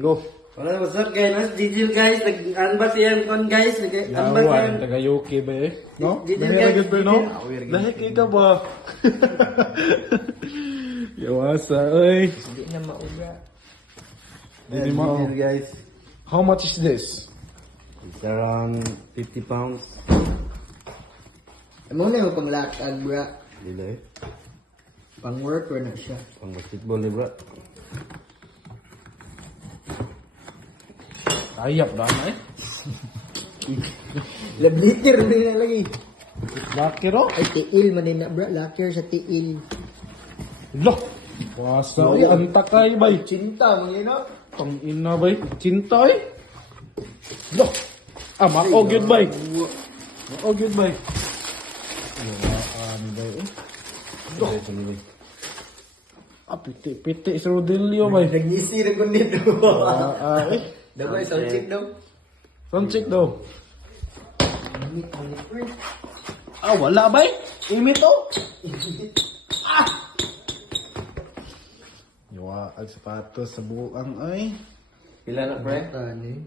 Go. Wala, what's up guys? Mas Gigil guys, nag-unbox yan kon guys. Nag-unbox Yawa, yan. taga UK ba eh? No? Gigil, Dahil guys, agad ba, no? gigil. Dahil ka ba? Yawasa, oy. Hindi na mauga. Hindi mo. Gigil guys. How much is this? It's around 50 pounds. Ano na yung panglakad, bra? Dila eh. Pang work or na siya? Pang basketball eh bro. Ayap na eh. Labliter, hindi na lagi. Laki ro? Ay, tiil man din na, bra. Lakir sa tiil. Loh. Wasa, oy. Antak kay bay. Cinta, mga yun, no? Pang ina bay. Cinta eh. Loh. Ah, mako good bay. Mako good bay. Ano bay eh? Loh. Ah, piti-piti sa Rodilio bay. Nag-isi na kung dito. Eh. Dagoy, sound check daw. Sound check daw. Limit, bro. Ah, wala ba eh? Imit to? Ah! Yawa, ang sapatos sa buang ay. Pila na pre? Ano eh?